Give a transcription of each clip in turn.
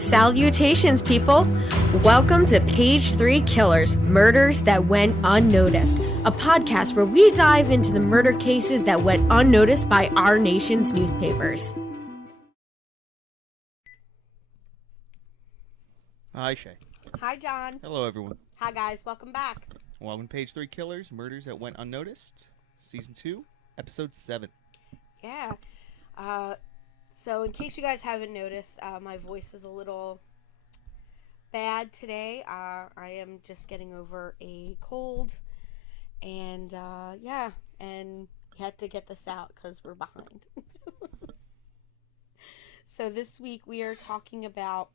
Salutations, people! Welcome to Page 3 Killers, Murders That Went Unnoticed, a podcast where we dive into the murder cases that went unnoticed by our nation's newspapers. Hi, Shay. Hi, John. Hello, everyone. Hi, guys. Welcome back. Welcome to Page 3 Killers, Murders That Went Unnoticed, Season 2, Episode 7. Yeah. So in case you guys haven't noticed, my voice is a little bad today. I am just getting over a cold, and and had to get this out because we're behind. So this week we are talking about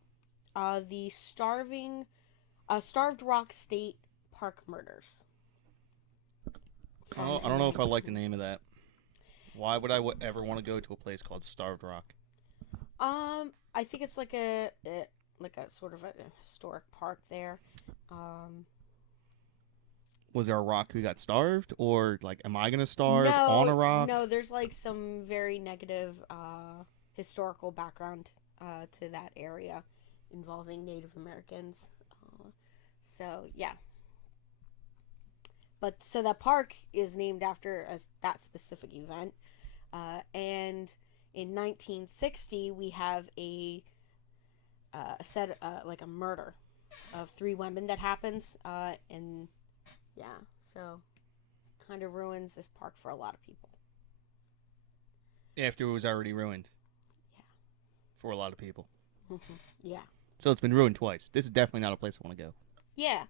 the Starved Rock State Park murders. I don't know if I like the name of that. Why would I ever want to go to a place called Starved Rock? I think it's like a sort of a historic park there. Was there a rock who got starved? Or, like, am I going to starve on a rock? No, there's, like, some very negative historical background to that area involving Native Americans. So, yeah. But, so that park is named after that specific event. And in 1960, we have a murder of 3 women that happens. And, yeah, so kind of ruins this park for a lot of people. After it was already ruined. Yeah. For a lot of people. Yeah. So it's been ruined twice. This is definitely not a place I want to go. Yeah.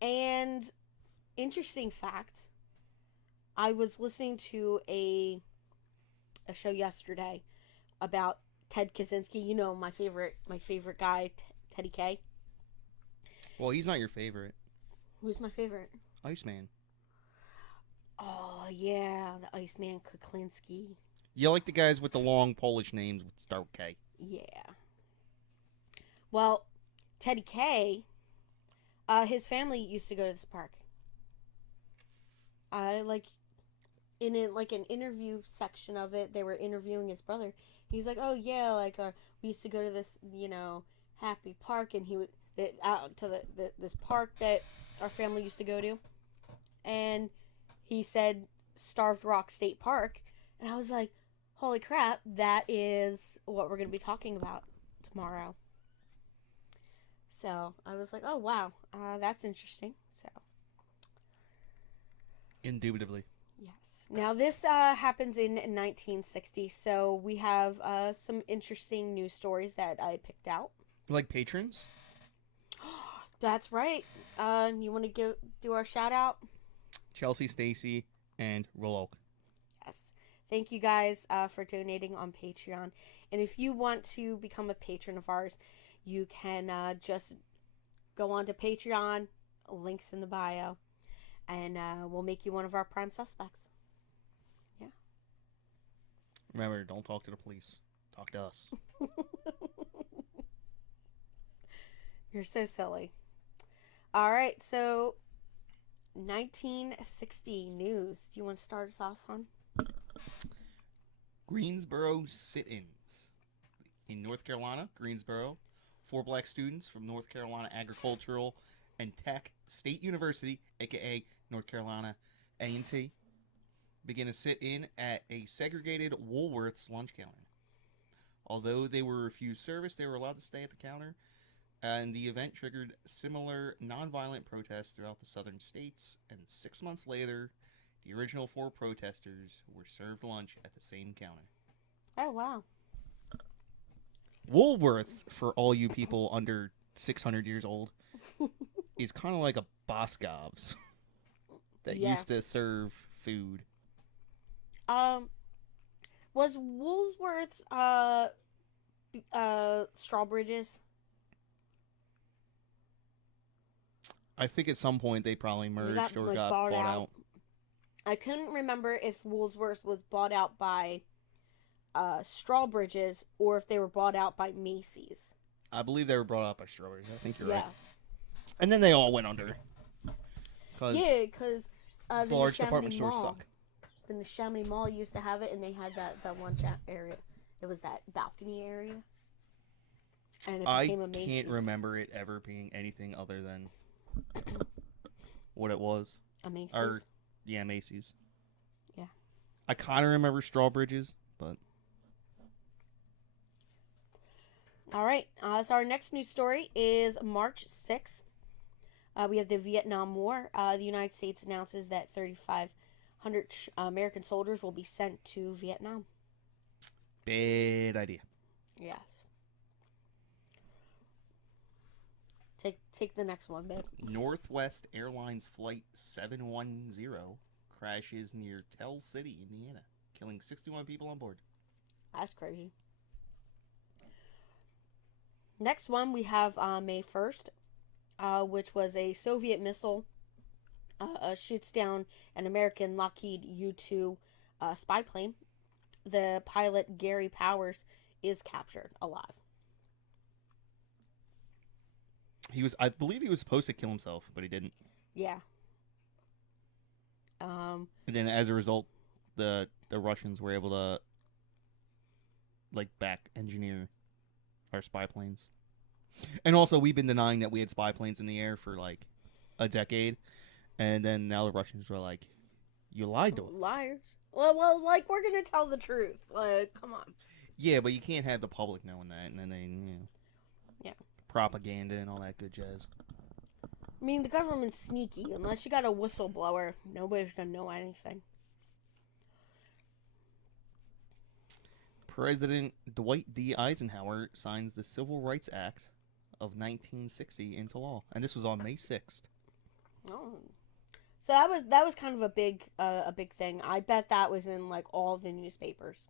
And interesting fact, I was listening to a show yesterday about Ted Kaczynski. You know, my favorite guy, Teddy K. Well, he's not your favorite. Who's my favorite? Iceman. Oh, yeah, the Iceman Kuklinski. You like the guys with the long Polish names with start with K. Yeah. Well, Teddy K, his family used to go to this park. In an interview section of it, they were interviewing his brother. He's like, "Oh yeah, we used to go to this, happy park, and he would out to this park that our family used to go to." And he said Starved Rock State Park, and I was like, "Holy crap, that is what we're going to be talking about tomorrow." So I was like, "Oh wow, that's interesting." So. Indubitably. Yes. Now this happens in 1960, so we have some interesting news stories that I picked out. Like patrons? That's right. You want to do our shout out? Chelsea, Stacy, and Rolok. Yes. Thank you guys for donating on Patreon. And if you want to become a patron of ours, you can just go on to Patreon. Links in the bio. And we'll make you one of our prime suspects. Yeah. Remember, don't talk to the police. Talk to us. You're so silly. All right, so 1960 news. Do you want to start us off, hon? Greensboro sit-ins. In North Carolina, Greensboro, 4 black students from North Carolina Agricultural and Tech State University, a.k.a. North Carolina A&T, begin a sit-in at a segregated Woolworth's lunch counter. Although they were refused service, they were allowed to stay at the counter, and the event triggered similar nonviolent protests throughout the southern states, and 6 months later, the original 4 protesters were served lunch at the same counter. Oh, wow. Woolworths, for all you people under 600 years old, is kind of like a Boscov's that used to serve food. Was Woolworth's Strawbridge's? I think at some point they probably merged or got bought out. I couldn't remember if Woolworth's was bought out by Strawbridge's or if they were bought out by Macy's. I believe they were brought out by Strawbridge's. I think you're right. And then they all went under. Because the large department stores suck. The Neshaminy Mall used to have it, and they had that lunch area. It was that balcony area. and it I became a Macy's. can't remember it ever being anything other than what it was. A Macy's? Yeah, Macy's. Yeah. I kind of remember Strawbridge's, but... All right. So our next news story is March 6th. We have the Vietnam War. The United States announces that 3,500 American soldiers will be sent to Vietnam. Bad idea. Yes. Take the next one, babe. Northwest Airlines Flight 710 crashes near Tell City, Indiana, killing 61 people on board. That's crazy. Next one, we have May 1st, which was a Soviet missile shoots down an American Lockheed U-2 spy plane. The pilot, Gary Powers, is captured alive. I believe he was supposed to kill himself, but he didn't. Yeah. And then as a result, the Russians were able to back engineer our spy planes. And also, we've been denying that we had spy planes in the air for a decade, and then now the Russians were like, "You lied to us." Liars. Well, we're gonna tell the truth. Come on. Yeah, but you can't have the public knowing that, and then Yeah. propaganda and all that good jazz. I mean, the government's sneaky. Unless you got a whistleblower, nobody's gonna know anything. President Dwight D. Eisenhower signs the Civil Rights Act of 1960 into law, and this was on May 6th. Oh, so that was kind of a big thing. I bet that was in all the newspapers,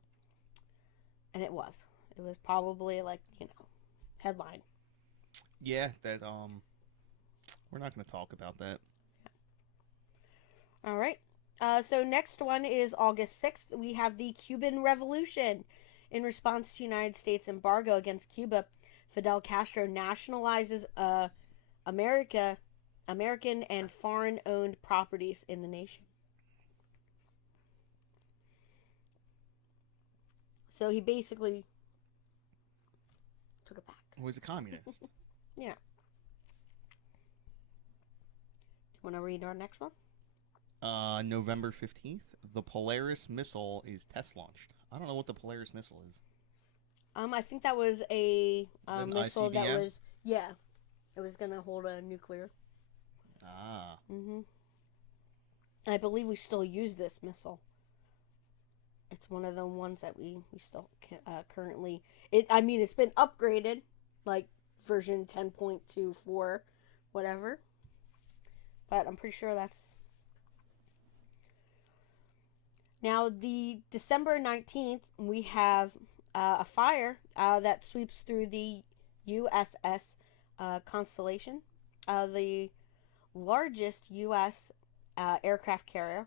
and it was probably headline. Yeah, that we're not going to talk about that. All right. So next one is August 6th. We have the Cuban Revolution. In response to United States embargo against Cuba, Fidel Castro nationalizes American and foreign-owned properties in the nation. So he basically took it back. He was a communist. Yeah. Want to read our next one? November 15th, the Polaris missile is test launched. I don't know what the Polaris missile is. I think that was a missile ICBM? that was, it was going to hold a nuclear. Ah. Mm-hmm. I believe we still use this missile. It's one of the ones that we still currently... it's been upgraded, version 10.24, whatever. But I'm pretty sure that's... Now, the December 19th, we have a fire that sweeps through the USS Constellation, the largest U.S. Aircraft carrier,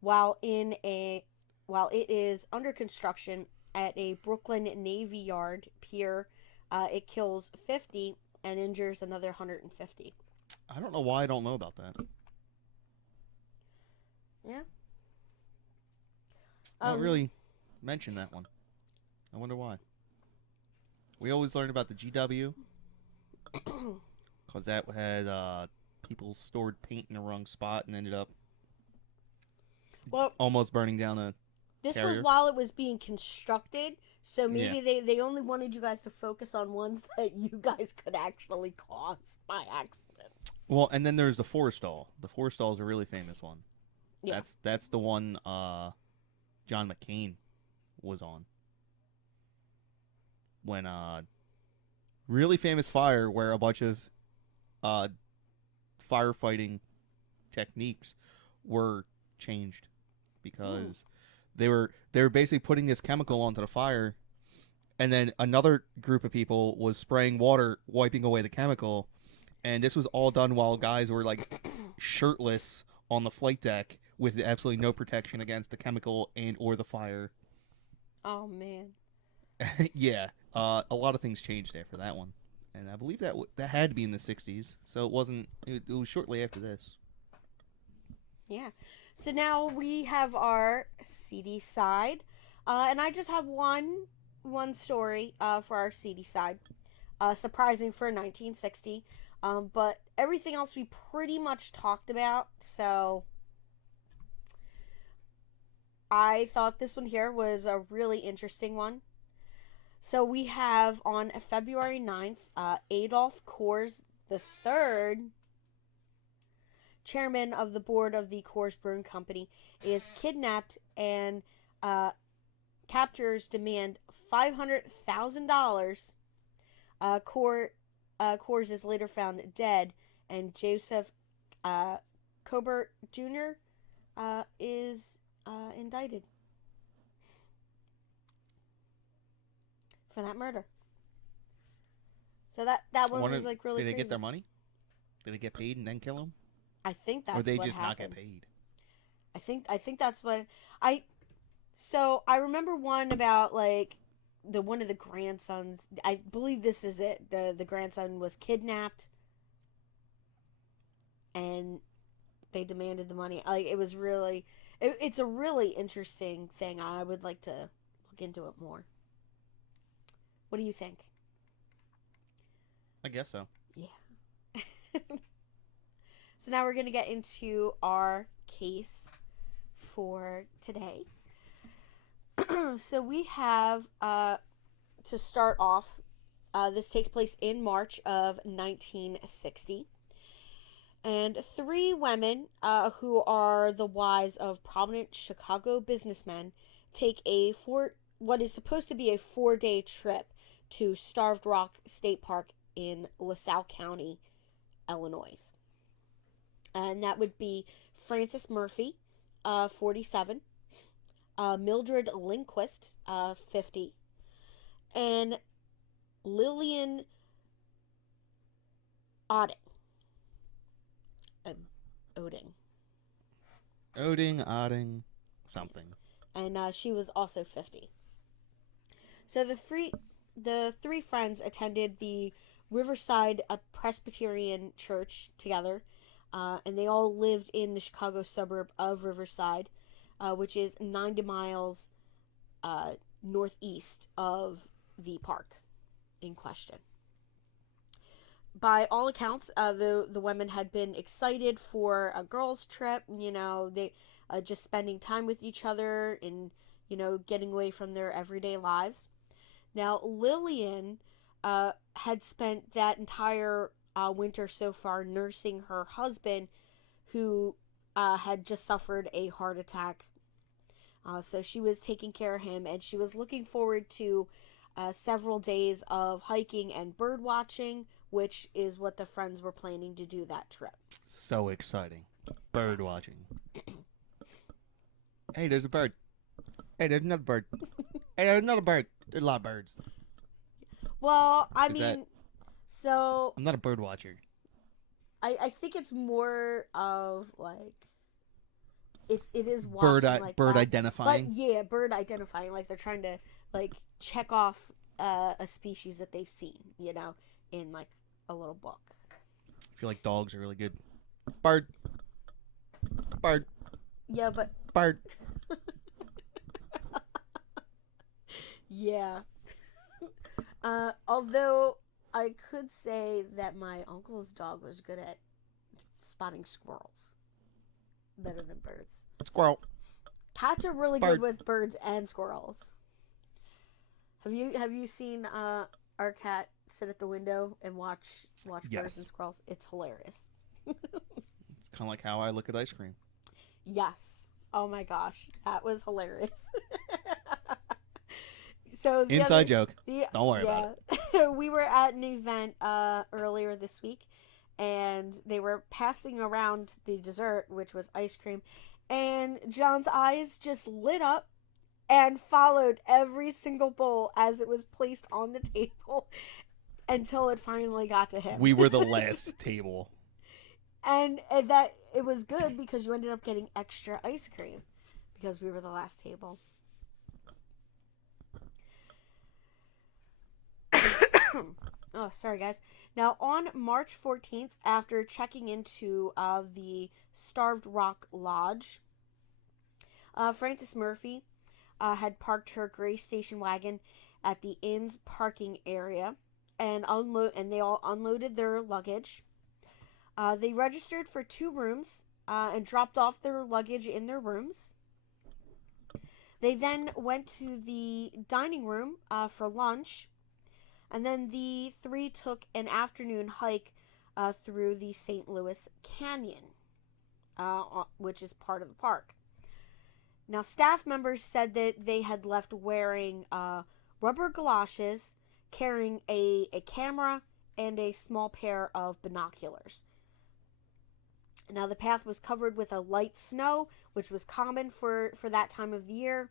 while it is under construction at a Brooklyn Navy Yard pier. It kills 50 and injures another 150. I don't know why I don't know about that. Yeah. I don't really mention that one. I wonder why. We always learned about the GW because that had people stored paint in the wrong spot and ended up almost burning down a This carrier. was while it was being constructed, so maybe they only wanted you guys to focus on ones that you guys could actually cause by accident. Well, and then there's the Forrestal. The Forrestal is a really famous one. Yeah. That's the one John McCain was on. When really famous fire where a bunch of firefighting techniques were changed because they were basically putting this chemical onto the fire, and then another group of people was spraying water, wiping away the chemical, and this was all done while guys were shirtless on the flight deck with absolutely no protection against the chemical and or the fire. Oh man. Yeah, a lot of things changed after that one, and I believe that had to be in the 60s, so it wasn't. It was shortly after this. Yeah. So now we have our CD side, and I just have one story for our CD side. surprising for 1960. But everything else we pretty much talked about, so I thought this one here was a really interesting one. So we have on February 9th, Adolf Coors the third, chairman of the board of the Coors Brewing Company, is kidnapped and captors demand $500,000. Coors is later found dead, and Joseph Cobert Jr. Is indicted for that murder. So that one was like really Did they crazy. get their money? Did they get paid and then kill him? I think that's or they what just happened. not get paid? I think that's what I. So I remember one about like the one of the grandsons. I believe this is it. The grandson was kidnapped, and they demanded the money. Like it was really, it's a really interesting thing. I would like to look into it more. What do you think? I guess so. Yeah. So now we're gonna get into our case for today. So we have to start off. This takes place in March of 1960. And three women who are the wives of prominent Chicago businessmen take what is supposed to be a 4-day trip to Starved Rock State Park in LaSalle County, Illinois. And that would be Frances Murphy, 47, Mildred Lindquist, 50, and Lillian Odding. Odding, something. And she was also 50. So the three friends attended the Riverside Presbyterian Church together, and they all lived in the Chicago suburb of Riverside, which is 90 miles northeast of the park in question. By all accounts, the women had been excited for a girls' trip. You know, they just spending time with each other and getting away from their everyday lives. Now, Lillian had spent that entire winter so far nursing her husband, who had just suffered a heart attack. So she was taking care of him, and she was looking forward to several days of hiking and bird watching, which is what the friends were planning to do that trip. So exciting. Bird watching. Hey, there's a bird. Hey, there's another bird. Hey, there's another bird. There's a lot of birds. Well, I mean, so... I'm not a bird watcher. I think it's more of, like... It is watching bird identifying. But, yeah, bird identifying. Like, they're trying to, like, check off a species that they've seen, in, like, a little book. I feel like dogs are really good. Bird. Bird. Yeah, but... Bird. Yeah. Although I could say that my uncle's dog was good at spotting squirrels. Better than birds. Squirrel. Cats are really good with birds and squirrels. Have you seen our cat sit at the window and watch birds and squirrels? It's hilarious. It's kind of like how I look at ice cream. Yes. Oh my gosh, that was hilarious. So inside joke. Don't worry about it. We were at an event earlier this week, and they were passing around the dessert, which was ice cream, and John's eyes just lit up and followed every single bowl as it was placed on the table until it finally got to him. We were the last table. And that it was good because you ended up getting extra ice cream because we were the last table. Oh, sorry, guys. Now, on March 14th, after checking into the Starved Rock Lodge, Frances Murphy had parked her gray station wagon at the inn's parking area. and they all unloaded their luggage. They registered for 2 rooms and dropped off their luggage in their rooms. They then went to the dining room for lunch, and then the three took an afternoon hike through the St. Louis Canyon, which is part of the park. Now, staff members said that they had left wearing rubber galoshes, carrying a camera, and a small pair of binoculars. Now, the path was covered with a light snow, which was common for that time of the year.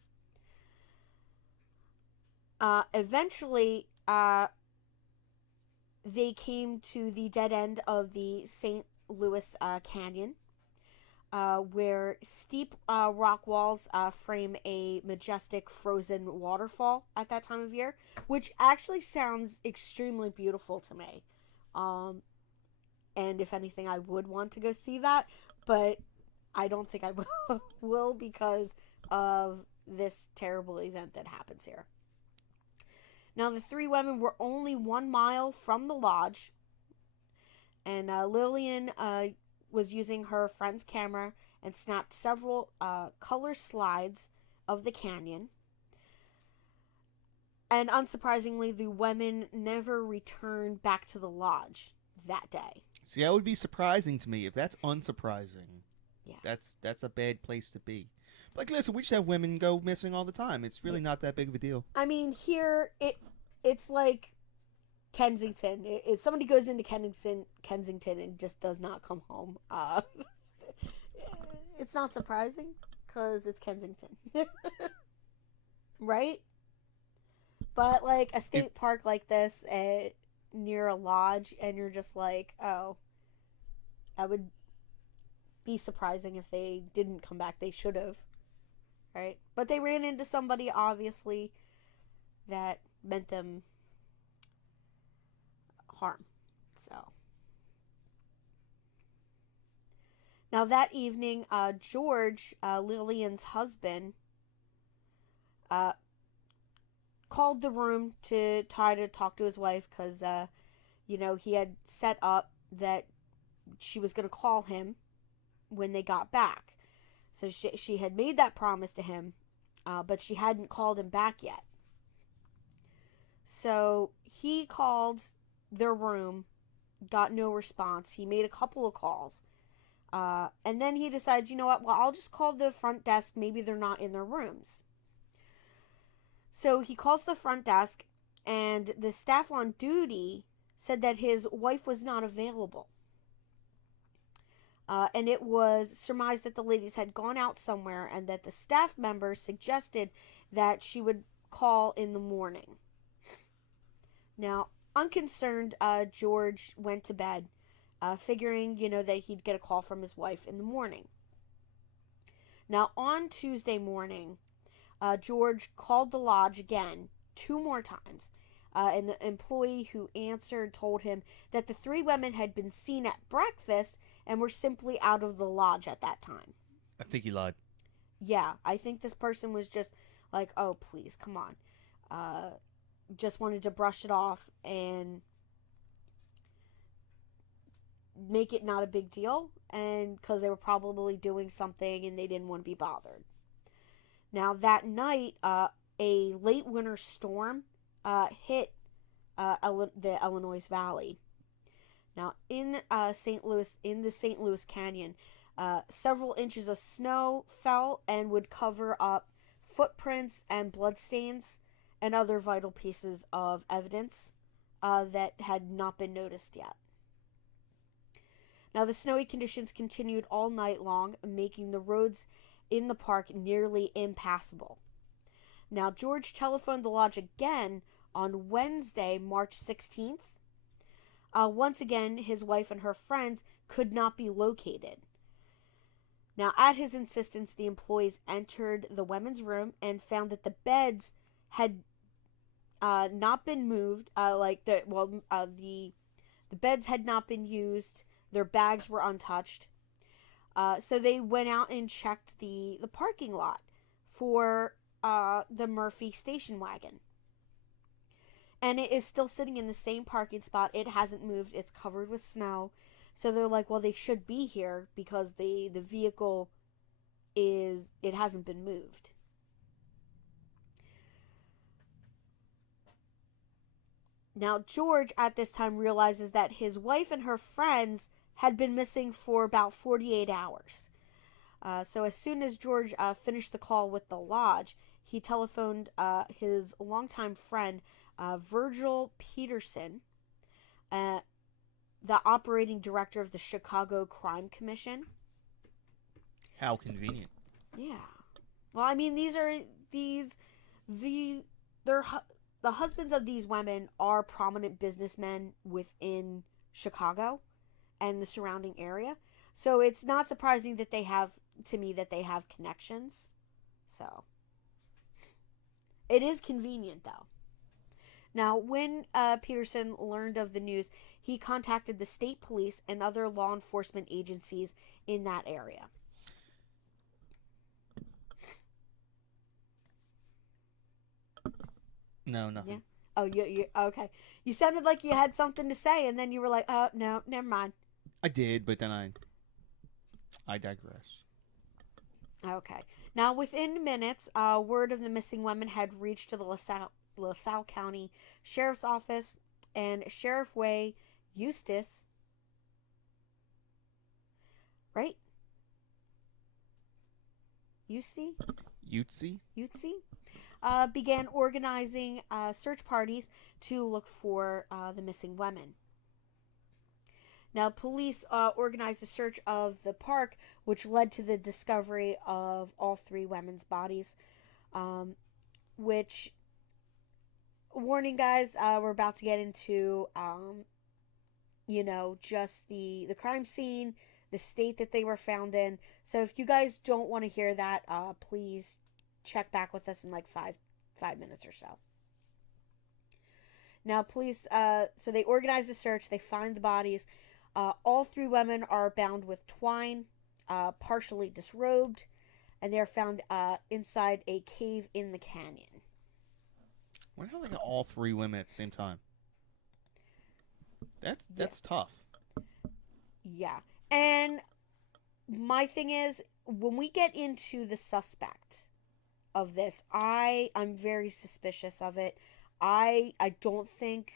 Eventually, they came to the dead end of the St. Louis Canyon, where steep rock walls frame a majestic frozen waterfall at that time of year, which actually sounds extremely beautiful to me. And if anything, I would want to go see that, but I don't think I will because of this terrible event that happens here. Now, the 3 women were only 1 mile from the lodge, and Lillian was using her friend's camera and snapped several color slides of the canyon. And unsurprisingly, the women never returned back to the lodge that day. See, that would be surprising to me. If that's unsurprising, Yeah. that's a bad place to be. Like, listen, we just have women go missing all the time. It's really not that big of a deal. I mean, here it's like Kensington. If somebody goes into Kensington and just does not come home, it's not surprising because it's Kensington, right? But like a state park like this near a lodge, and you're just like, oh, that would be surprising if they didn't come back. They should have, right? But they ran into somebody, obviously, that meant them harm. So now that evening, George, Lillian's husband, called the room to try to talk to his wife because, he had set up that she was going to call him when they got back. So she had made that promise to him, but she hadn't called him back yet. So he called their room, got no response. He made a couple of calls. And then he decides, you know what, well, I'll just call the front desk. Maybe they're not in their rooms. So he calls the front desk, and the staff on duty said that his wife was not available. And it was surmised that the ladies had gone out somewhere, and that the staff members suggested that she would call in the morning. Now, unconcerned, George went to bed, figuring, that he'd get a call from his wife in the morning. Now, on Tuesday morning, George called the lodge again 2 more times, and the employee who answered told him that the 3 women had been seen at breakfast and were simply out of the lodge at that time. I think he lied. Yeah, I think this person was just like, oh, please, come on. Just wanted to brush it off and make it not a big deal, and because they were probably doing something and they didn't want to be bothered. Now, that night, a late winter storm hit the Illinois Valley. Now, in the St. Louis Canyon, several inches of snow fell and would cover up footprints and bloodstains and other vital pieces of evidence that had not been noticed yet. Now, the snowy conditions continued all night long, making the roads in the park nearly impassable. Now, George telephoned the lodge again on Wednesday, March 16th. Once again, his wife and her friends could not be located. Now, at his insistence, the employees entered the women's room and found that the beds had not been moved. The beds had not been used. Their bags were untouched. So they went out and checked the parking lot for the Murphy station wagon. And it is still sitting in the same parking spot. It hasn't moved. It's covered with snow. So they're like, well, they should be here because the vehicle it hasn't been moved. Now, George at this time realizes that his wife and her friends had been missing for about 48 hours. So, as soon as George finished the call with the lodge, he telephoned his longtime friend, Virgil Peterson, uh, the operating director of the Chicago Crime Commission. How convenient. Yeah. Well, I mean, the they're the husbands of these women are prominent businessmen within Chicago and the surrounding area. So it's not surprising that they have connections. So it is convenient though. Now, when Peterson learned of the news, he contacted the state police and other law enforcement agencies in that area. No, nothing. Yeah. Oh, you okay. You sounded like you had something to say, and then you were like, "Oh no, never mind." I did, but then I digress. Okay. Now, within minutes, word of the missing women had reached to the LaSalle County Sheriff's Office, and Sheriff Way Eustace, right? Eustace? Utsi? Eustace? Began organizing search parties to look for the missing women. Now, police organized a search of the park, which led to the discovery of all three women's bodies. Which, warning, guys, we're about to get into, just the crime scene, the state that they were found in. So if you guys don't want to hear that, please check back with us in like five minutes or so. Now, police, so they organize the search. They find the bodies. All three women are bound with twine, partially disrobed, and they are found inside a cave in the canyon. I wonder how they got all three women at the same time. That's tough. Yeah. And my thing is, when we get into the suspect of this, I'm very suspicious of it. I don't think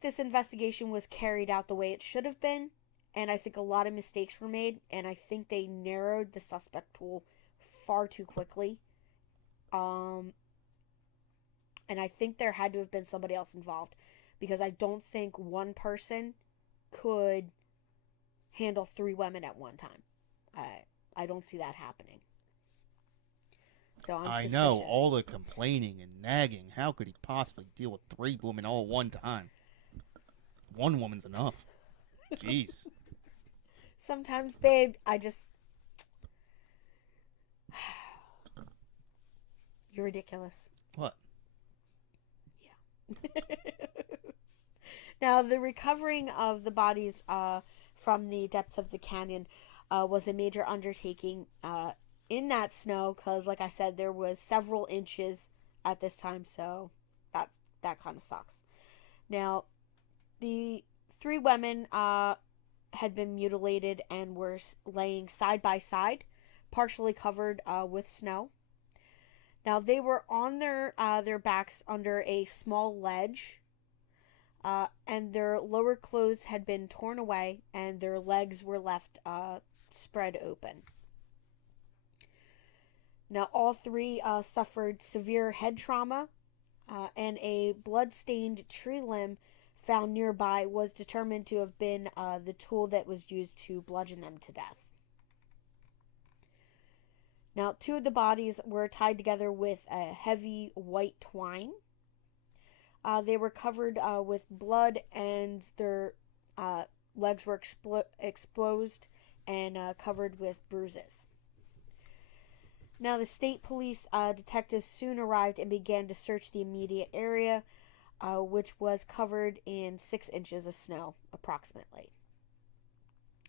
this investigation was carried out the way it should have been, and I think a lot of mistakes were made, and I think they narrowed the suspect pool far too quickly. And I think there had to have been somebody else involved, because I don't think one person could handle three women at one time. I don't see that happening. So I'm suspicious. know, all the complaining and nagging. How could he possibly deal with three women all at one time? One woman's enough. Jeez. Sometimes, babe, I just... You're ridiculous. What? Yeah. Now, the recovering of the bodies from the depths of the canyon was a major undertaking in that snow, because, like I said, there was several inches at this time, so that kind of sucks. Now, the three women had been mutilated and were laying side by side, partially covered with snow. Now, they were on their backs under a small ledge, and their lower clothes had been torn away, and their legs were left spread open. Now, all three suffered severe head trauma, and a blood-stained tree limb found nearby was determined to have been the tool that was used to bludgeon them to death. Now, two of the bodies were tied together with a heavy white twine. They were covered with blood, and their legs were exposed and covered with bruises. Now, the state police detectives soon arrived and began to search the immediate area, which was covered in 6 inches of snow, approximately.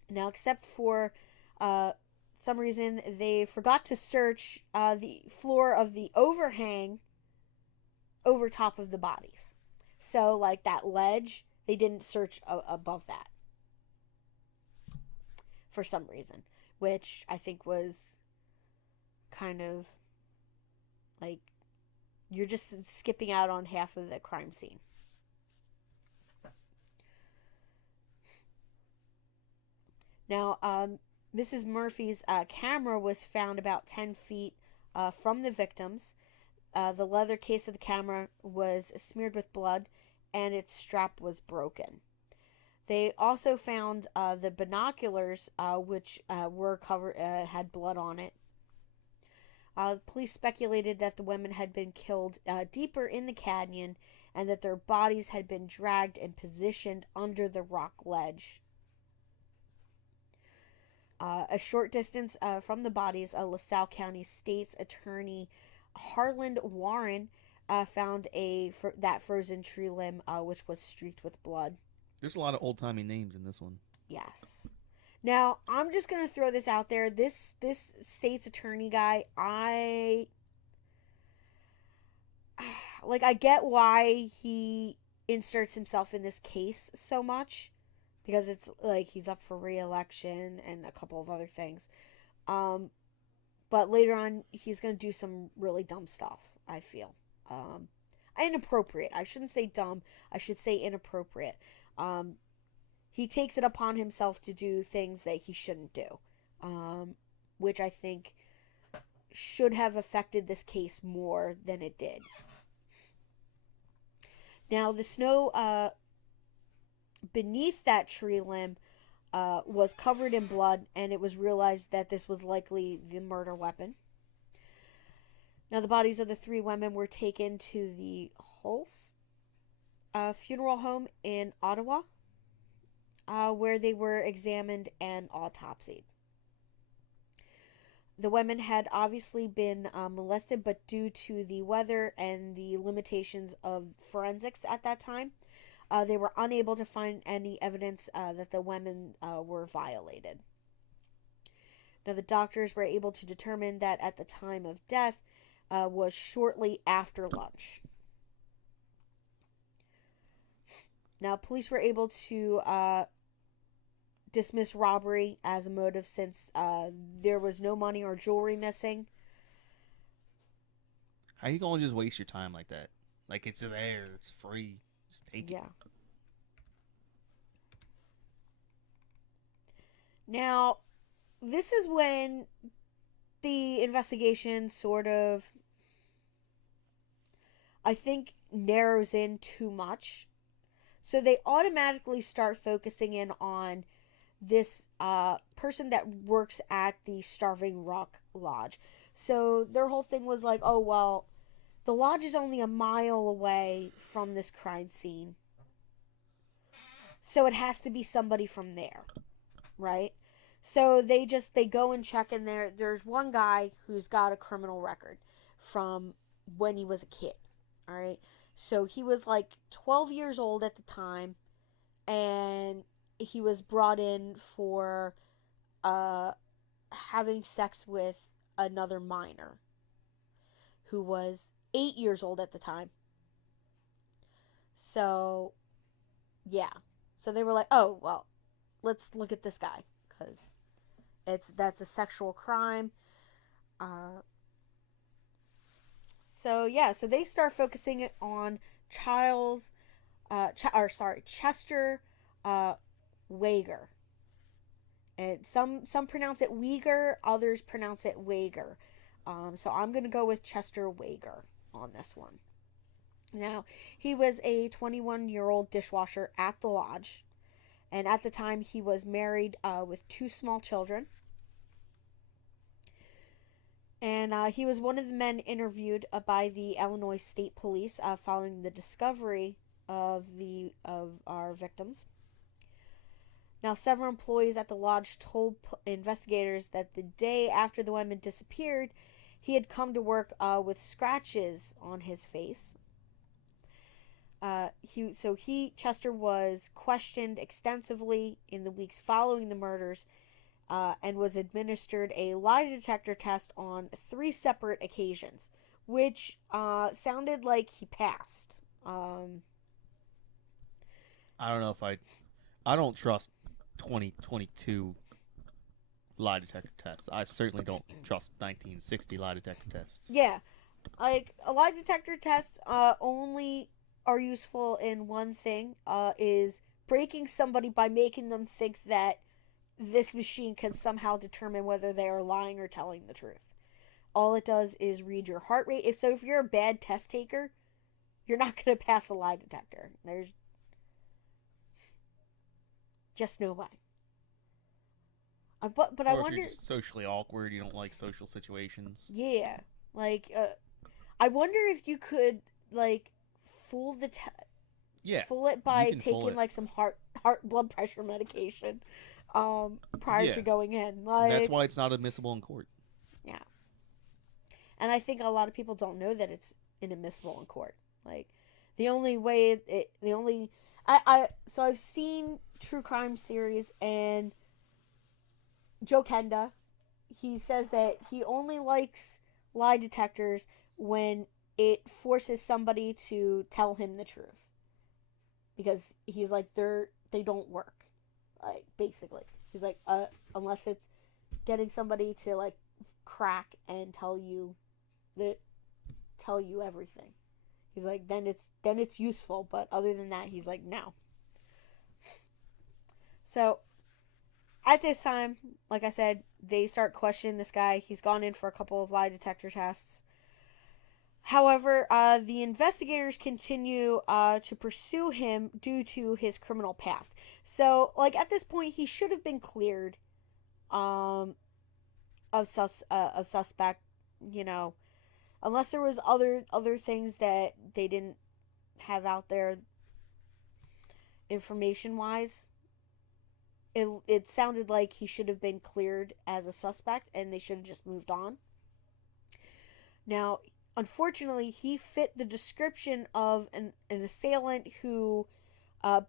Now, except for some reason, they forgot to search the floor of the overhang over top of the bodies. So, like that ledge, they didn't search above that for some reason, which I think was kind of like you're just skipping out on half of the crime scene. Now, Mrs. Murphy's camera was found about 10 feet from the victims. The leather case of the camera was smeared with blood, and its strap was broken. They also found the binoculars, which were covered, had blood on it. Police speculated that the women had been killed deeper in the canyon, and that their bodies had been dragged and positioned under the rock ledge. A short distance from the bodies, LaSalle County State's Attorney Harland Warren found that frozen tree limb, which was streaked with blood. There's a lot of old timey names in this one. Yes. Now I'm just gonna throw this out there. This state's attorney guy, I get why he inserts himself in this case so much, because it's like he's up for re-election and a couple of other things. But later on, he's going to do some really dumb stuff, I feel. Inappropriate. I shouldn't say dumb. I should say inappropriate. He takes it upon himself to do things that he shouldn't do, which I think should have affected this case more than it did. Now, the snow beneath that tree limb was covered in blood, and it was realized that this was likely the murder weapon. Now, the bodies of the three women were taken to the Hulse funeral home in Ottawa, where they were examined and autopsied. The women had obviously been molested, but due to the weather and the limitations of forensics at that time, they were unable to find any evidence that the women were violated. Now, the doctors were able to determine that at the time of death was shortly after lunch. Now, police were able to dismiss robbery as a motive since there was no money or jewelry missing. How you gonna just waste your time like that? Like, it's there, it's free. Just take it. Now, this is when the investigation sort of, I think, narrows in too much. So they automatically start focusing in on this person that works at the Starving Rock Lodge. So their whole thing was like, oh, well, the lodge is only a mile away from this crime scene, so it has to be somebody from there, right? So they go and check in there. There's one guy who's got a criminal record from when he was a kid, all right? So he was like 12 years old at the time, and he was brought in for having sex with another minor who was 8 years old at the time. So, yeah. So they were like, oh, well, let's look at this guy, because that's a sexual crime. So they start focusing on Chester Wager. And some pronounce it Uyghur, others pronounce it Wager. So I'm going to go with Chester Wager on this one. Now, he was a 21-year-old dishwasher at the lodge. And at the time, he was married with 2 small children. And he was one of the men interviewed by the Illinois State Police following the discovery of our victims. Now, several employees at the lodge told investigators that the day after the women disappeared, he had come to work with scratches on his face. Chester was questioned extensively in the weeks following the murders, and was administered a lie detector test on 3 separate occasions, which sounded like he passed. I don't know if I don't trust 2022 lie detector tests. I certainly don't trust 1960 lie detector tests. Yeah, like a lie detector tests only are useful in one thing, is breaking somebody by making them think that this machine can somehow determine whether they are lying or telling the truth. All it does is read your heart rate. If you're a bad test taker, you're not going to pass a lie detector. There's just no way. But I Or if you're wonder, just socially awkward, you don't like social situations. yeah, like I wonder if you could like fool the Yeah, fool it you by can fool taking it. like some heart blood pressure medication prior Yeah, to going in. that's Like, why it's not admissible in court. yeah. And I think a lot of people don't know that it's inadmissible in court. Like, the only way the only so I've seen true crime series, and Joe Kenda, he says that he only likes lie detectors when it forces somebody to tell him the truth, because he's like they don't work, like, basically. He's like, unless it's getting somebody to like crack and that tell you everything. He's like, then it's useful, but other than that, he's like, no. So at this time, like I said, they start questioning this guy. He's gone in for a couple of lie detector tests. However, the investigators continue to pursue him due to his criminal past. So, like, at this point, he should have been cleared um, of suspect. You know, unless there was other things that they didn't have out there information wise. It sounded like he should have been cleared as a suspect, and they should have just moved on. Now, unfortunately, he fit the description of an assailant who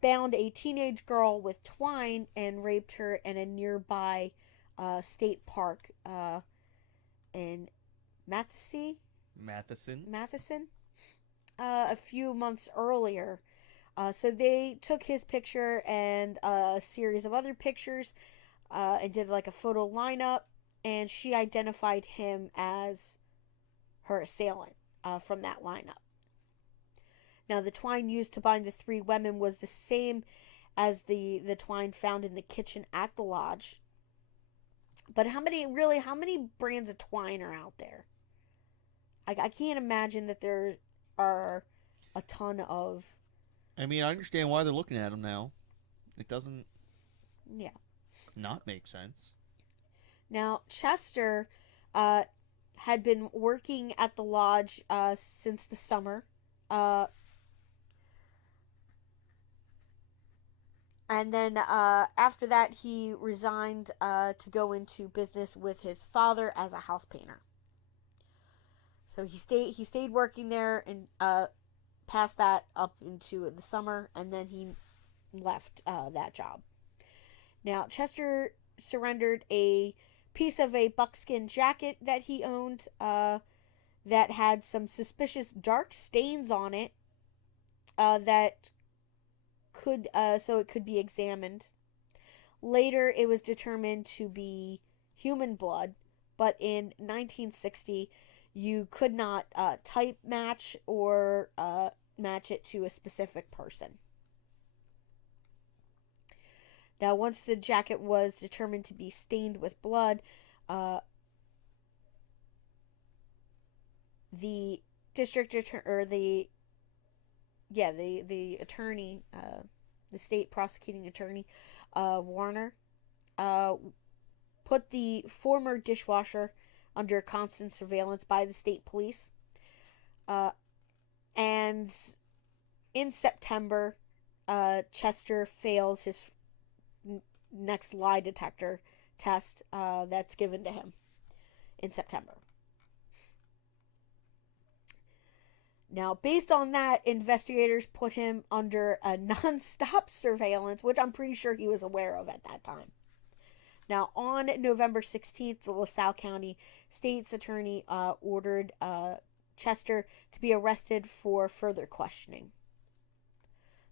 bound a teenage girl with twine and raped her in a nearby state park in Matheson, Matheson. Matheson, a few months earlier. So they took his picture and a series of other pictures and did like a photo lineup, and she identified him as her assailant from that lineup. Now, the twine used to bind the three women was the same as the twine found in the kitchen at the lodge. But how many brands of twine are out there? I can't imagine that there are a ton of. I mean, I understand why they're looking at him now. It doesn't Yeah. not make sense. Now, Chester had been working at the lodge since the summer. Uh, and then after that, he resigned to go into business with his father as a house painter. So he stayed working there and past that up into the summer, and then he left that job. Now, Chester surrendered a piece of a buckskin jacket that he owned that had some suspicious dark stains on it that so it could be examined. Later, it was determined to be human blood, but in 1960, you could not type match or match it to a specific person. Now, once the jacket was determined to be stained with blood, uh, the district attorney, or the attorney, the state prosecuting attorney, Warner, uh, put the former dishwasher under constant surveillance by the state police. Uh, and in September, Chester fails his next lie detector test that's given to him in September. Now, based on that, investigators put him under a non-stop surveillance, which I'm pretty sure he was aware of at that time. Now, on November 16th, the LaSalle County State's Attorney ordered Chester to be arrested for further questioning.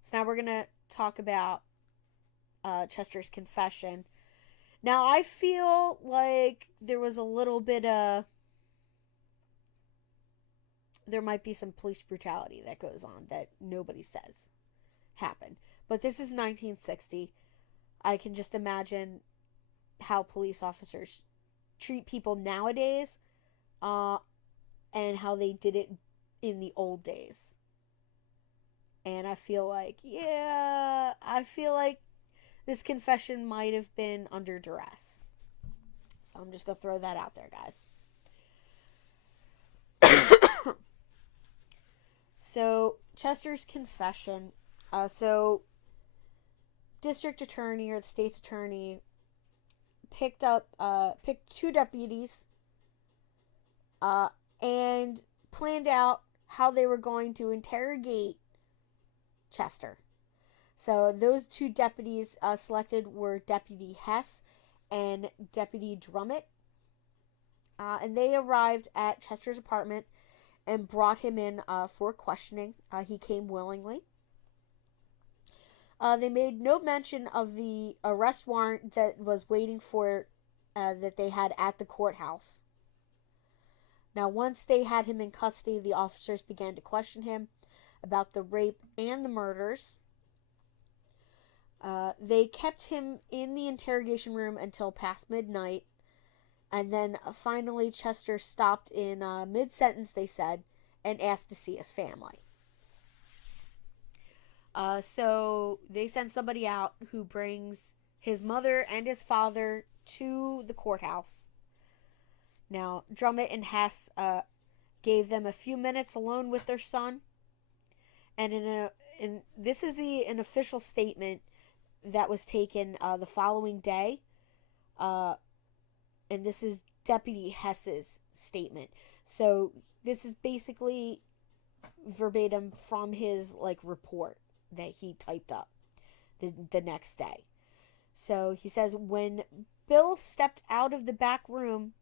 So now we're going to talk about Chester's confession. Now, I feel like there was a little bit of... There might be some police brutality that goes on that nobody says happened. But this is 1960. I can just imagine how police officers treat people nowadays, and how they did it in the old days. And I feel like this confession might have been under duress. So I'm just going to throw that out there, guys. So, Chester's confession. So, district attorney or the state's attorney picked two deputies and planned out how they were going to interrogate Chester. So those two deputies selected were Deputy Hess and Deputy Drummett. And they arrived at Chester's apartment and brought him in for questioning. He came willingly. They made no mention of the arrest warrant that was waiting for that they had at the courthouse. Now, once they had him in custody, the officers began to question him about the rape and the murders. They kept him in the interrogation room until past midnight. And then finally, Chester stopped in mid-sentence, they said, and asked to see his family. So they sent somebody out who brings his mother and his father to the courthouse. Now, Drummett and Hess gave them a few minutes alone with their son. And this is an official statement that was taken the following day. And this is Deputy Hess's statement. So this is basically verbatim from his report that he typed up the next day. So he says, when Bill stepped out of the back room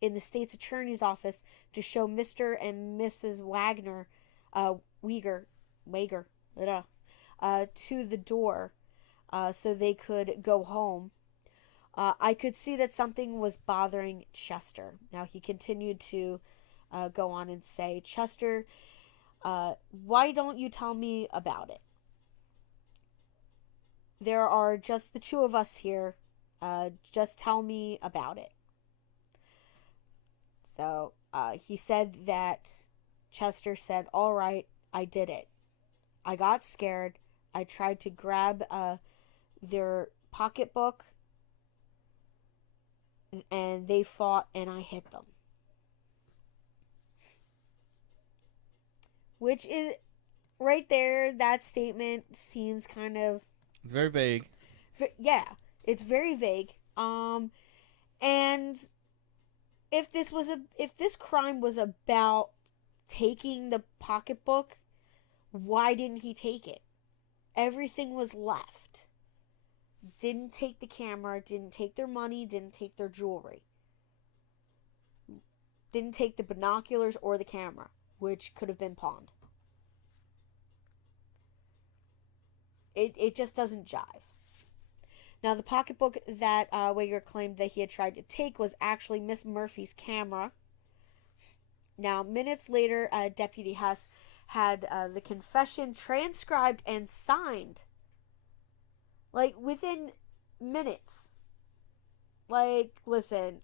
in the state's attorney's office to show Mr. and Mrs. Wager to the door so they could go home, I could see that something was bothering Chester. Now, he continued to go on and say, Chester, why don't you tell me about it? There are just the two of us here. Just tell me about it. So he said that Chester said, all right, I did it. I got scared. I tried to grab their pocketbook, and they fought, and I hit them. Which is, right there, that statement seems kind of... It's very vague. Yeah, it's very vague. And if this crime was about taking the pocketbook, why didn't he take it? Everything was left. Didn't take the camera, didn't take their money, didn't take their jewelry. Didn't take the binoculars or the camera, which could have been pawned. It just doesn't jive. Now, the pocketbook that Wager claimed that he had tried to take was actually Miss Murphy's camera. Now, minutes later, Deputy Hess had the confession transcribed and signed. Within minutes. Listen,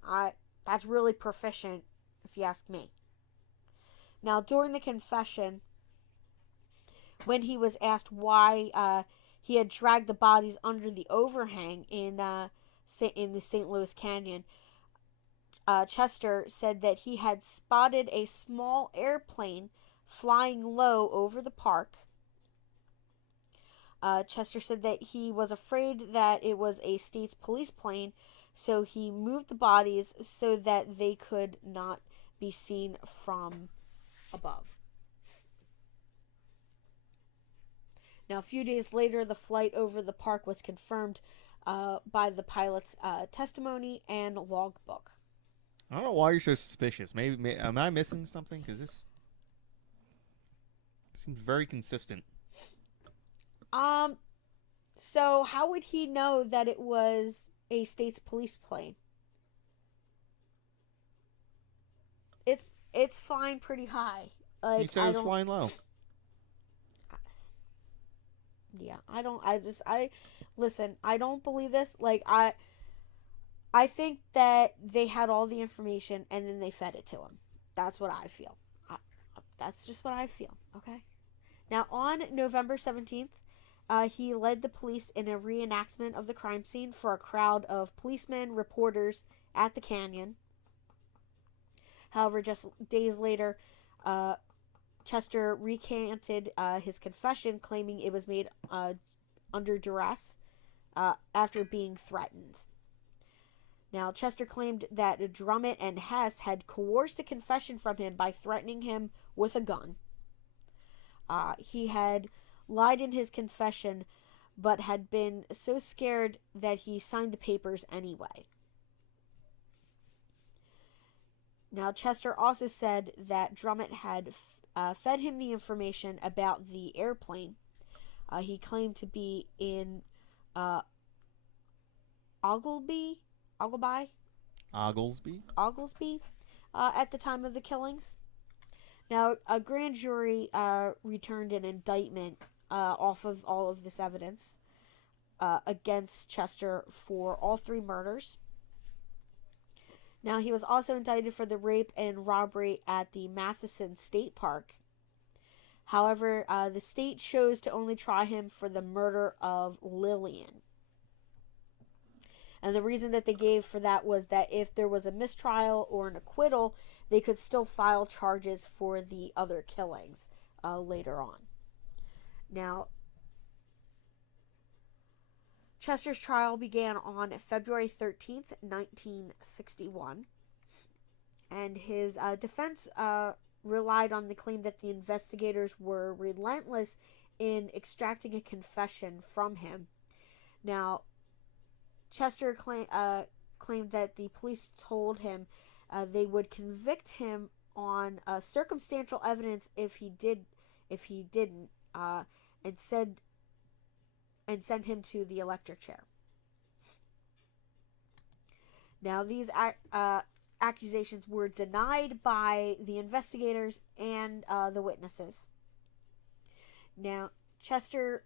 that's really proficient, if you ask me. Now, during the confession, when he was asked why he had dragged the bodies under the overhang in the St. Louis Canyon, Chester said that he had spotted a small airplane flying low over the park. Chester said that he was afraid that it was a state's police plane, so he moved the bodies so that they could not be seen from above. Now, a few days later, the flight over the park was confirmed by the pilot's testimony and logbook. I don't know why you're so suspicious. Maybe am I missing something? Because this... Seems very consistent. Um, so how would he know that it was a state's police plane? It's flying pretty high. He Like said it I was don't. flying low. Yeah, I don't. I listen. I don't believe this. Like I think that they had all the information and then they fed it to him. That's what I feel. I, that's just what I feel. Okay. Now on November 17th, he led the police in a reenactment of the crime scene for a crowd of policemen, reporters at the canyon. However, just days later, uh, Chester recanted his confession, claiming it was made under duress after being threatened. Now, Chester claimed that Drummond and Hess had coerced a confession from him by threatening him with a gun. He had lied in his confession, but had been so scared that he signed the papers anyway. Now, Chester also said that Drummond had fed him the information about the airplane. He claimed to be in uh, Ogleby, Ogleby, Oglesby? Oglesby at the time of the killings. Now, a grand jury returned an indictment off of all of this evidence against Chester for all three murders. Now, he was also indicted for the rape and robbery at the Matheson State Park. However, the state chose to only try him for the murder of Lillian. And the reason that they gave for that was that if there was a mistrial or an acquittal, they could still file charges for the other killings later on. Now, Chester's trial began on February 13th, 1961, and his defense relied on the claim that the investigators were relentless in extracting a confession from him. Now, Chester claimed that the police told him they would convict him on circumstantial evidence if he didn't, and send him to the electric chair. Now, these accusations were denied by the investigators and the witnesses. Now, Chester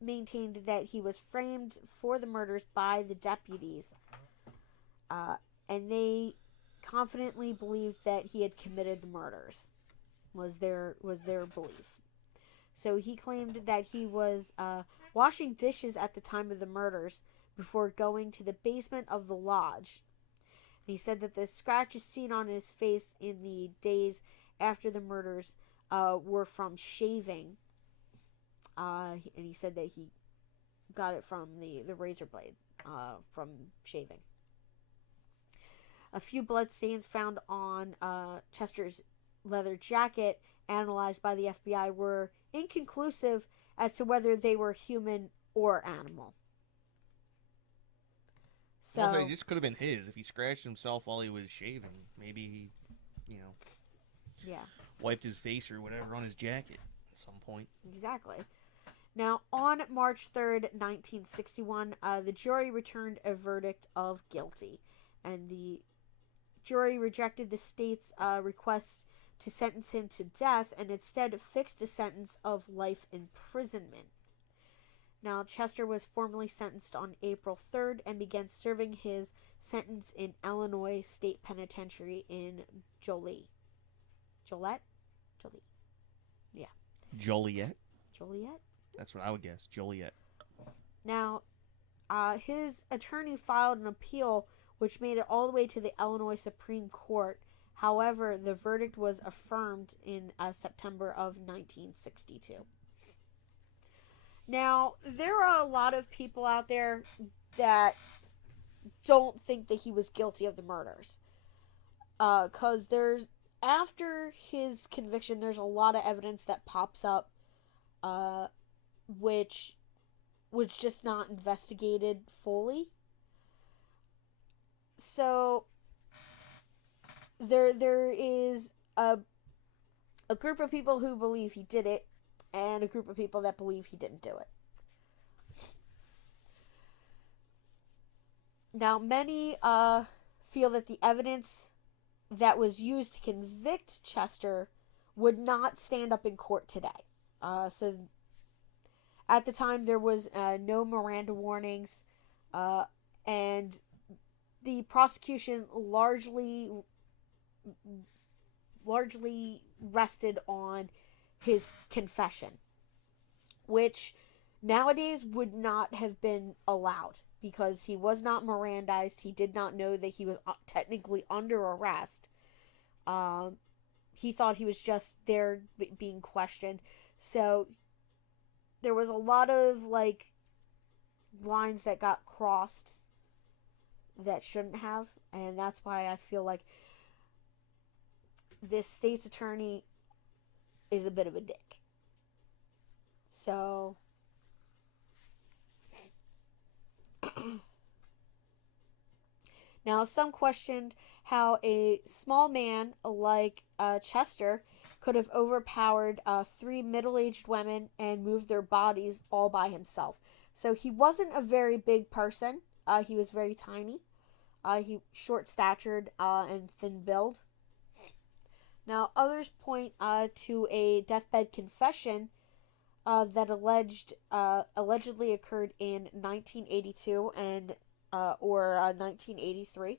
maintained that he was framed for the murders by the deputies, and they confidently believed that he had committed the murders. Was their belief. So he claimed that he was washing dishes at the time of the murders before going to the basement of the lodge. And he said that the scratches seen on his face in the days after the murders were from shaving. And he said that he got it from the razor blade from shaving. A few blood stains found on Chester's leather jacket, analyzed by the FBI, were inconclusive as to whether they were human or animal. So Also, it just could have been his. If he scratched himself while he was shaving, maybe he, yeah, wiped his face or whatever on his jacket at some point. exactly. Now, on March 3rd, 1961, the jury returned a verdict of guilty, and the jury rejected the state's request to sentence him to death and instead fixed a sentence of life imprisonment. Now, Chester was formally sentenced on April 3rd and began serving his sentence in Illinois State Penitentiary in Joliet? Joliet? Yeah. Joliet? Joliet? That's what I would guess. Joliet. Now, his attorney filed an appeal which made it all the way to the Illinois Supreme Court. However, the verdict was affirmed in September of 1962. Now, there are a lot of people out there that don't think that he was guilty of the murders. Because after his conviction, there's a lot of evidence that pops up, which was just not investigated fully. So, there is a group of people who believe he did it, and a group of people that believe he didn't do it. Now, many feel that the evidence that was used to convict Chester would not stand up in court today. So at the time, there was no Miranda warnings, and the prosecution largely rested on his confession, which nowadays would not have been allowed because he was not Mirandized. He did not know that he was technically under arrest. He thought he was just there being questioned. So there was a lot of like lines that got crossed that shouldn't have, and that's why I feel like this state's attorney is a bit of a dick. So now some questioned how a small man like Chester could have overpowered three middle-aged women and moved their bodies all by himself. So he wasn't a very big person. He was very tiny. He short-statured and thin-build. Now, others point to a deathbed confession that allegedly occurred in 1982 and or 1983.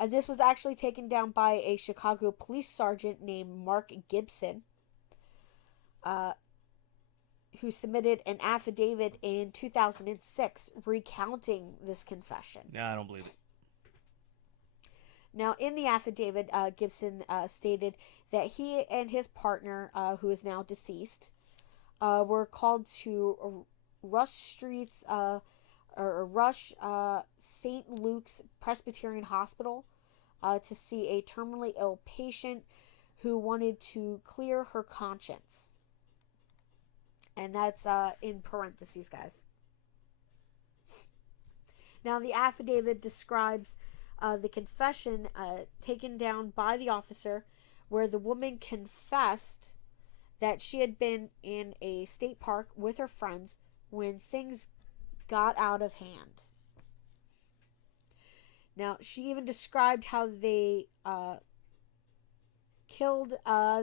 And this was actually taken down by a Chicago police sergeant named Mark Gibson, who submitted an affidavit in 2006 recounting this confession. No, I don't believe it. Now, in the affidavit, Gibson stated that he and his partner, who is now deceased, were called to Rush Street's Rush St. Luke's Presbyterian Hospital to see a terminally ill patient who wanted to clear her conscience. And that's in parentheses, guys. Now, the affidavit describes the confession taken down by the officer where the woman confessed that she had been in a state park with her friends when things got out of hand. Now, she even described how they killed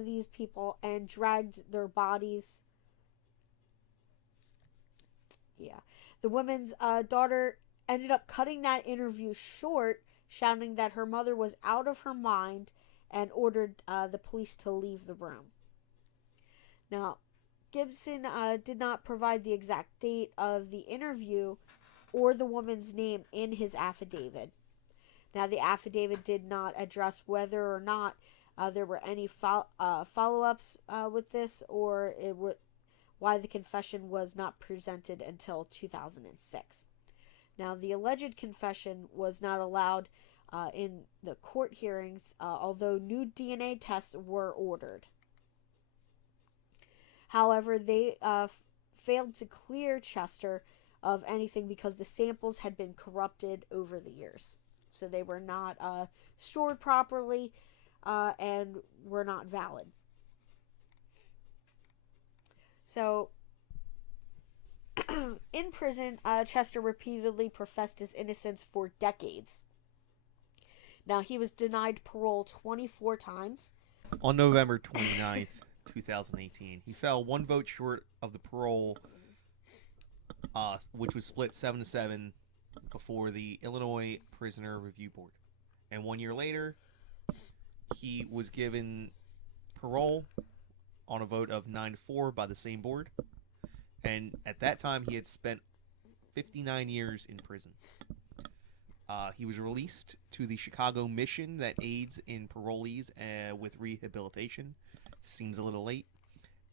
these people and dragged their bodies. Yeah. The woman's daughter ended up cutting that interview short, shouting that her mother was out of her mind and ordered the police to leave the room. Now, Gibson did not provide the exact date of the interview or the woman's name in his affidavit. Now, the affidavit did not address whether or not there were any follow-ups with this, or why the confession was not presented until 2006. Now, the alleged confession was not allowed in the court hearings, although new DNA tests were ordered. However, they failed to clear Chester of anything because the samples had been corrupted over the years. So they were not stored properly and were not valid. So, in prison, Chester repeatedly professed his innocence for decades. Now, he was denied parole 24 times. On November 29th, 2018, he fell one vote short of the parole, which was split 7-7 before the Illinois Prisoner Review Board. And 1 year later, he was given parole on a vote of 9-4 by the same board. And at that time, he had spent 59 years in prison. He was released to the Chicago Mission that aids in parolees with rehabilitation. Seems a little late.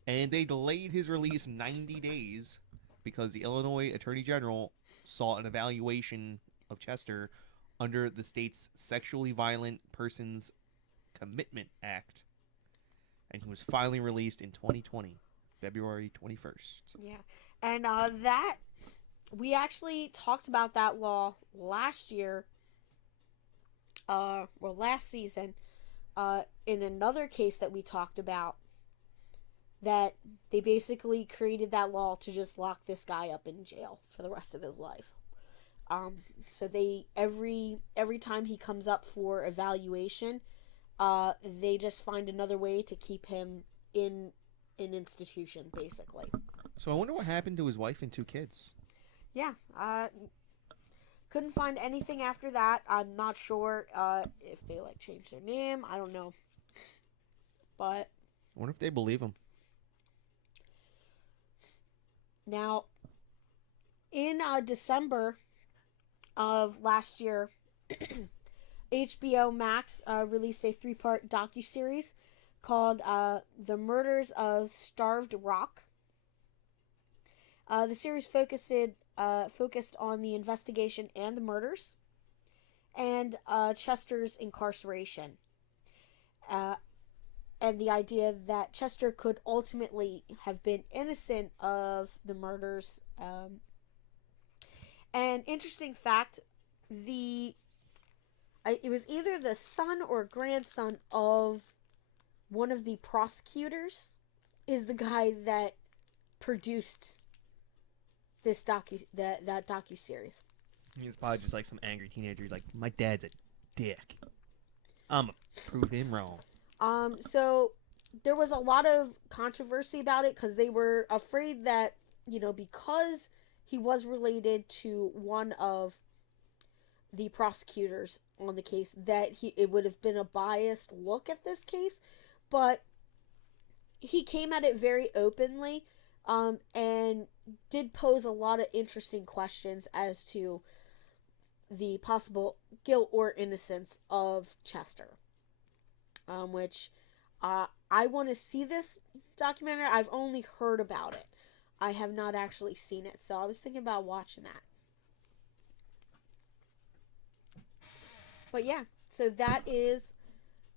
And they delayed his release 90 days because the Illinois Attorney General sought an evaluation of Chester under the state's Sexually Violent Persons Commitment Act. And he was finally released in 2020, February 21st. Yeah. And that, we actually talked about that law last year, last season, in another case that we talked about that they basically created that law to just lock this guy up in jail for the rest of his life. So they every time he comes up for evaluation, they just find another way to keep him in an institution, basically. So I wonder what happened to his wife and 2 kids. Yeah, couldn't find anything after that. I'm not sure if they like changed their name. I don't know, but I wonder if they believe him. now in December of last year, HBO Max released a 3-part docuseries called "The Murders of Starved Rock." The series focused on the investigation and the murders, and Chester's incarceration, and the idea that Chester could ultimately have been innocent of the murders. An interesting fact: it was either the son or grandson of one of the prosecutors is the guy that produced this that docuseries. He's probably just like some angry teenager. He's like, my dad's a dick. I'm gonna prove him wrong. So there was a lot of controversy about it because they were afraid that, because he was related to one of the prosecutors on the case, that it would have been a biased look at this case, but he came at it very openly, and did pose a lot of interesting questions as to the possible guilt or innocence of Chester, which I want to see this documentary. I've only heard about it. I have not actually seen it, so I was thinking about watching that. But yeah, so that is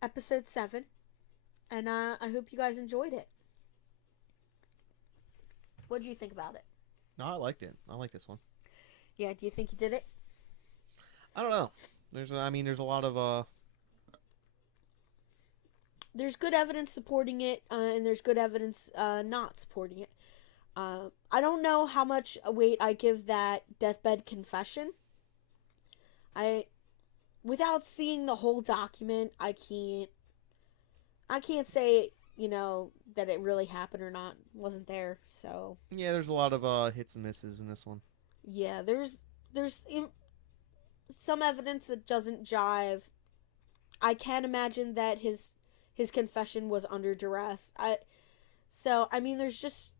episode 7, and I hope you guys enjoyed it. What did you think about it? No, I liked it. I like this one. Yeah, do you think you did it? I don't know. There's a lot of There's good evidence supporting it, and there's good evidence not supporting it. I don't know how much weight I give that deathbed confession. Without seeing the whole document, I can't say, that it really happened or not. Wasn't there, so. Yeah, there's a lot of hits and misses in this one. Yeah, there's some evidence that doesn't jive. I can't imagine that his confession was under duress. There's just,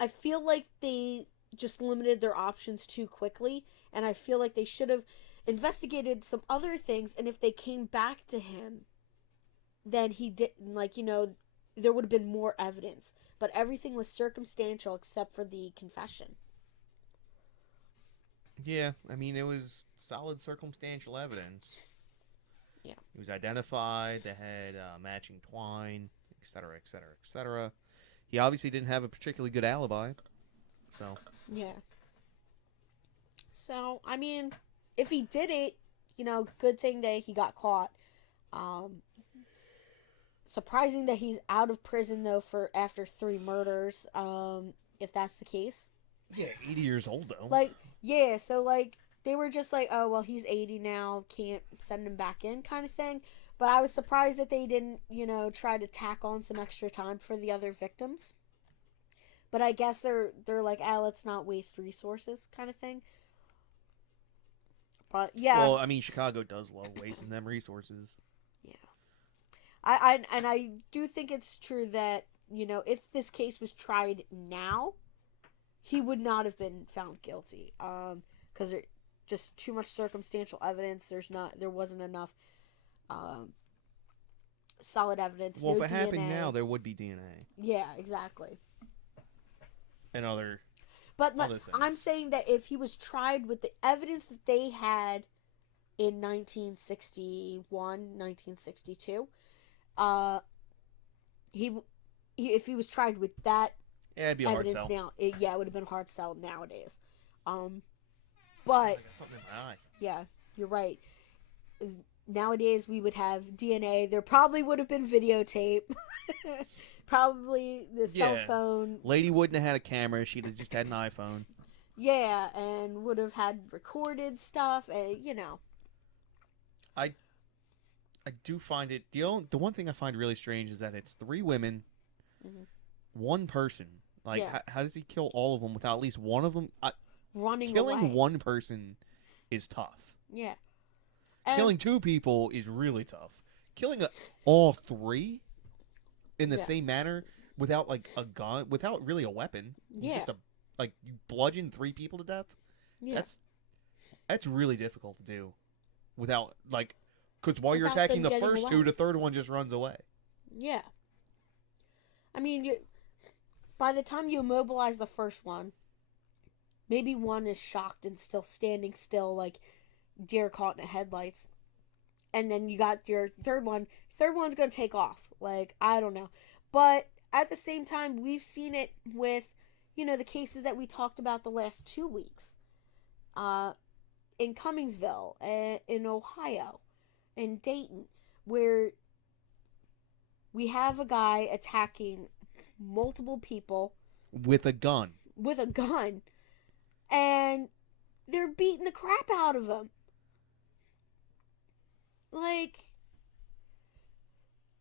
I feel like they just limited their options too quickly, and I feel like they should have investigated some other things, and if they came back to him, then he didn't, there would have been more evidence. But everything was circumstantial except for the confession. Yeah, it was solid circumstantial evidence. Yeah. He was identified, they had matching twine, etc., etc., etc. He obviously didn't have a particularly good alibi, so. Yeah. So, if he did it, good thing that he got caught. Surprising that he's out of prison, though, for after 3 murders, if that's the case. Yeah, 80 years old, though. So, they were just like, oh, well, he's 80 now, can't send him back in, kind of thing. But I was surprised that they didn't, try to tack on some extra time for the other victims. But I guess they're like, let's not waste resources, kind of thing. But, yeah. Well, Chicago does love wasting them resources. Yeah. I do think it's true that, if this case was tried now, he would not have been found guilty. Because there's just too much circumstantial evidence. There wasn't enough solid evidence. Well, no if it DNA. happened now, there would be DNA. Yeah, exactly. And other things. I'm saying that if he was tried with the evidence that they had in 1961, 1962, if he was tried with that it'd be a hard evidence sell. now, it would have been a hard sell nowadays. But I got something in my eye. Yeah, you're right. Nowadays we would have DNA. There probably would have been videotape. probably the cell Yeah. phone. Lady wouldn't have had a camera. She'd have just had an iPhone. Yeah, and would have had recorded stuff, and. I I do find it the one thing I find really strange is that it's three women, Hmm. one person. Like Yeah, how does he kill all of them without at least one of them? running Killing away. one person is tough. Yeah. And Killing two people is really tough. Killing all three in the yeah, same manner without like a gun, without really a weapon, yeah, just a like you bludgeon three people to death. yeah. That's that's really difficult to do without like because while you're Without attacking them the getting first away. two, the third one just runs away. Yeah. I mean, by the time you immobilize the first one, maybe one is shocked and still standing still, like deer caught in the headlights. And then you got your third one. Third one's going to take off. Like, I don't know. But at the same time, we've seen it with, the cases that we talked about the last 2 weeks. Uh, in Cummingsville, in Ohio, in Dayton, where we have a guy attacking multiple people With a gun. with a gun, and they're beating the crap out of him. Like,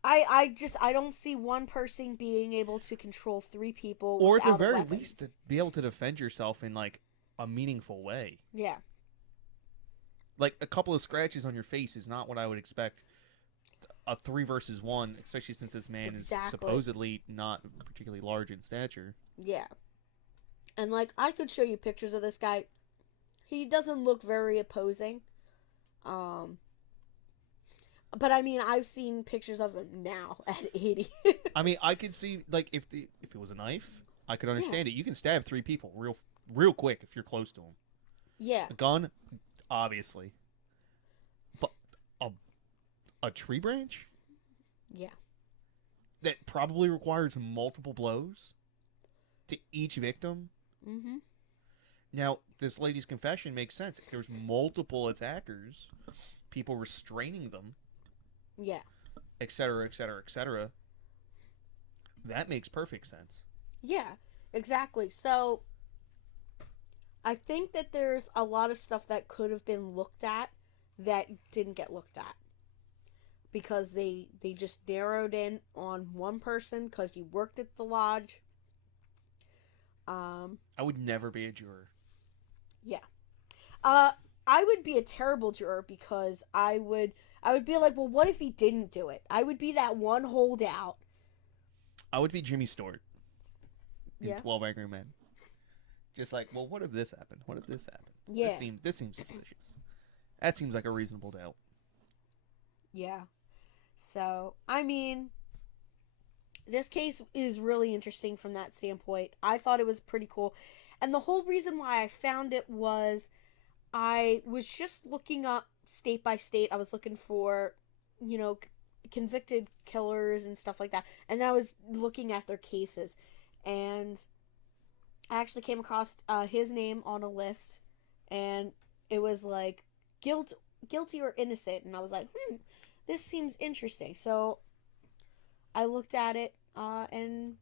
I don't see one person being able to control three people Or at the without a very weapon. least to be able to defend yourself in like a meaningful way. Yeah, Like a couple of scratches on your face is not what I would expect a 3 versus 1, especially since this man is Exactly. supposedly not particularly large in stature. yeah. And like, I could show you pictures of this guy. He doesn't look very opposing. Um, but I mean, I've seen pictures of him now at 80. I mean, I could see like if it was a knife, I could understand Yeah. it. You can stab 3 people real quick if you're close to them. Yeah, A gun, obviously, but a tree branch yeah, that probably requires multiple blows to each victim. mm-hmm, Now, this lady's confession makes sense. If there's multiple attackers, people restraining them, yeah, etc., etc., etc., that makes perfect sense. yeah, exactly. So I think that there's a lot of stuff that could have been looked at that didn't get looked at because they just narrowed in on one person because he worked at the lodge. I would never be a juror. Yeah. Uh, I would be a terrible juror because I would be like, well, what if he didn't do it? I would be that one holdout. I would be Jimmy Stewart in Yeah. 12 Angry Men. Just like, well, what if this happened? What if this happened? Yeah. This seems suspicious. That seems like a reasonable doubt. Yeah. So, I mean, this case is really interesting from that standpoint. I thought it was pretty cool. And the whole reason why I found it was I was just looking up state by state. I was looking for, convicted killers and stuff like that. And then I was looking at their cases. And I actually came across his name on a list. And it was like guilty or innocent. And I was like, this seems interesting. So I looked at it and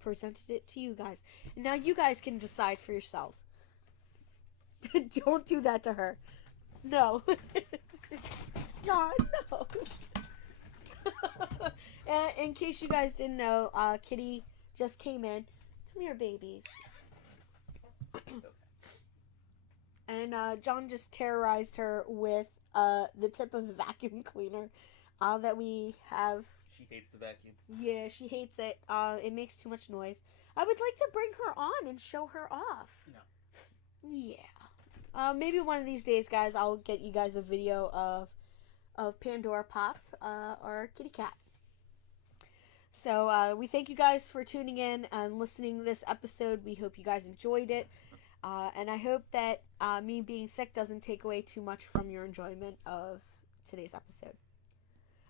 presented it to you guys. And now you guys can decide for yourselves. Don't do that to her. No. John, no. In case you guys didn't know, Kitty just came in. Come here, babies. And John just terrorized her with the tip of the vacuum cleaner that we have. She hates the vacuum. Yeah, she hates it. It makes too much noise. I would like to bring her on and show her off. No. Yeah. Maybe one of these days, guys, I'll get you guys a video of Pandora Potts, our kitty cat. So we thank you guys for tuning in and listening to this episode. We hope you guys enjoyed it. And I hope that me being sick doesn't take away too much from your enjoyment of today's episode.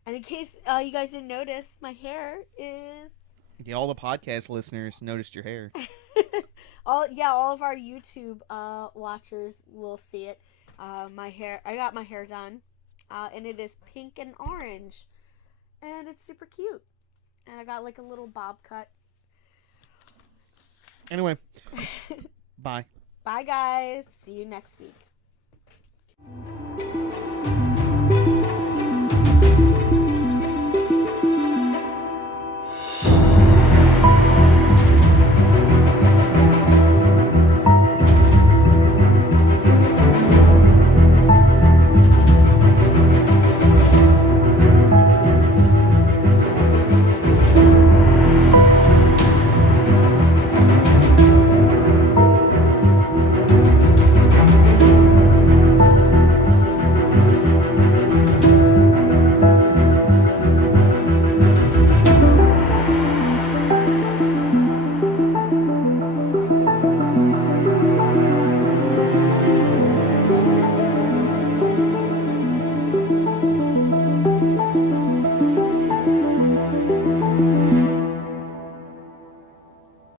And in case you guys didn't notice, my hair is... Yeah, all the podcast listeners noticed your hair. all of our YouTube watchers will see it. I got my hair done, and it is pink and orange, and it's super cute. And I got like a little bob cut. Anyway, bye. Bye, guys. See you next week.